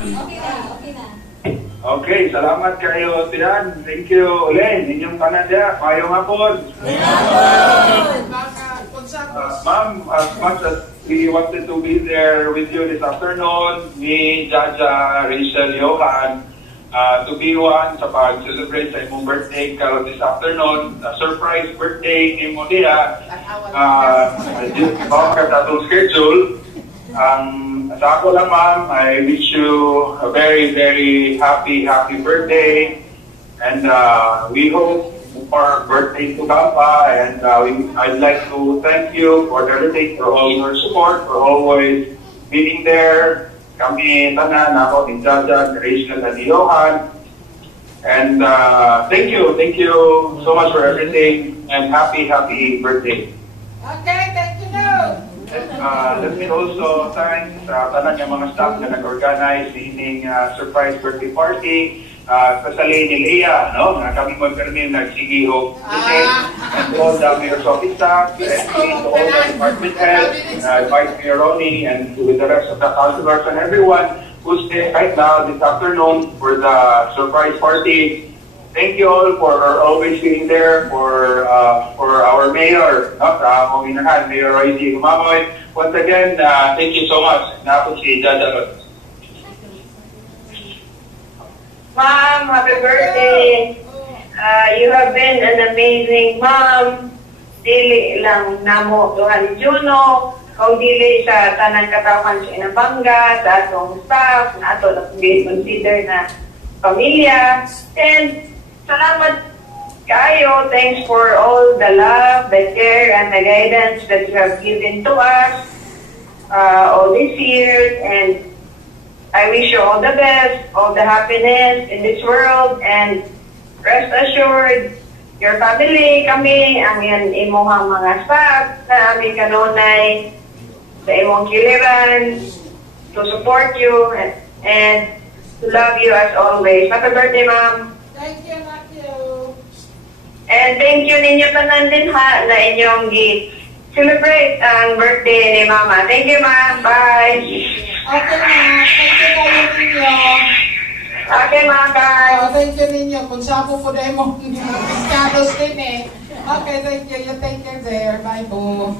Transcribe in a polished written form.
Okay na, okay na. Okay, salamat kayo, Tiyan. Thank you, Len. Inyong panadya. Mayong hapon. Ma'am, as much as we wanted to be there with you this afternoon, me, Jaja, Rachel, Johan, to be one sa pag-celebrate sa imong birthday karon this afternoon, a surprise birthday ni mo diya. Bawang ka sa atong schedule. Sa ako lang, ma'am, I wish you a very, very happy birthday. And we hope for birthday to come pa. And I'd like to thank you for everything, for all your support, for always being there. Kami tanan, ako, ni Jaja, Rachel, and Johan. And thank you so much for everything. And happy birthday. Okay, thank you, no. Let me also thank sa tanan ng mga staff na nag-organize ining surprise birthday party. Especially ni Leia, no? Na kami mo permin nagsigi og and all the mayor's office staff, and all the department heads, Vice Mayor Ronnie, and with the rest of the councilors and everyone who's there right now this afternoon for the surprise party. Thank you all for always being there for our mayor, no? Sa among inahan, Mayor Roy D. Gumamoy. Once again, thank you so much. Napo si Jaja. Mom, happy birthday. You have been an amazing mom. Dili lang namo duha ni Juno, kung dili sa tanang katawhan sa Inabanga, sa atong staff, na ato na consider na pamilya. And salamat kayo. Thanks for all the love, the care, and the guidance that you have given to us all these years. And I wish you all the best, all the happiness in this world, and rest assured, your family, kami, ang imuhang mga staff na aming kanunay sa imong kiliran, to support you and to love you as always. Happy birthday, Ma'am. Thank you, Matthew. And thank you ninyo tanan din ha na inyong celebrate ang birthday ni Mama. Thank you, Ma'am. Bye. Okay, ma. Thank you kayo ninyo. Okay, Ma'am. Bye. Thank you ninyo. Kung sabo po na mo, kados din eh. Okay, thank you. You take care there. Bye po.